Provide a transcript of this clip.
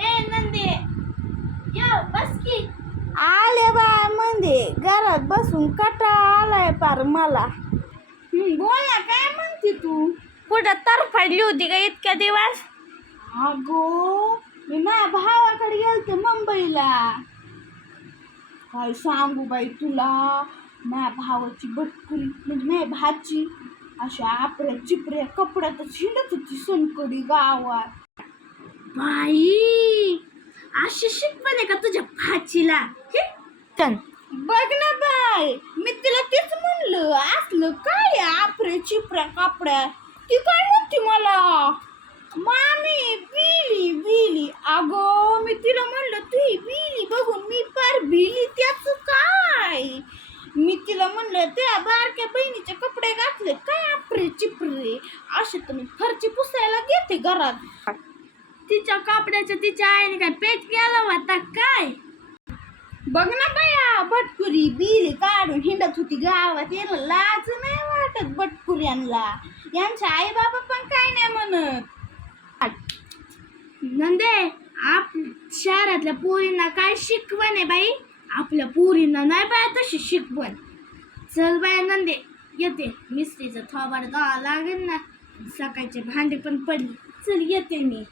ए नंदे ये बस की. आले बाय म्हणजे घरात बसून कटाळा आलाय पार मला. बोल ना, काय म्हणते तू? कुठं तरफडली होती का इतक्या दिवस? अगो मी माझ्या भावाकडे गेलते मुंबईला. काय सांगू बाई तुला, माझ्या भावाची बटकुरी म्हणजे माझ्या भाची अशा आपल्या चिपऱ्या कपड्यातच हिंडत होती सनकडी गावात. बाई अशी शिकवण आहे का तुझ्या भाचीला? बघ ना बाई, मी तिला तेच म्हणलं, असलं काय आपरे चिपऱ्या कपड्या. ती काय म्हणते मला, मामी बिली बिली. अगो मी तिला म्हणलं ती बिली बघून मी फार भिली. त्याच काय, मी तिला म्हणलं त्या बारक्या बहिणीचे कपडे घातले काय आपरे चिपरे असे, तर मी फरची पुसायला घेते घरात. तिच्या कपड्याच्या तिच्या आईने काय पेट केला होता काय? बघ ना बाया, बटकुरी बिली काढून हिंडत होती गावात. याला लाज नाही वाटत बटकुऱ्यांना? यांच्या आई बाबा पण काय नाही म्हणत. नंदे आप शहरातल्या पोरींना काय शिकवण आहे बाई? आपल्या पोरींना नाही बाय तशी शिकवण. चल बाय नंदे येते, मिस्त्रीचं थोबाड गावा लागेल ना, सकाळचे भांडे पण पडली. चल येते मी.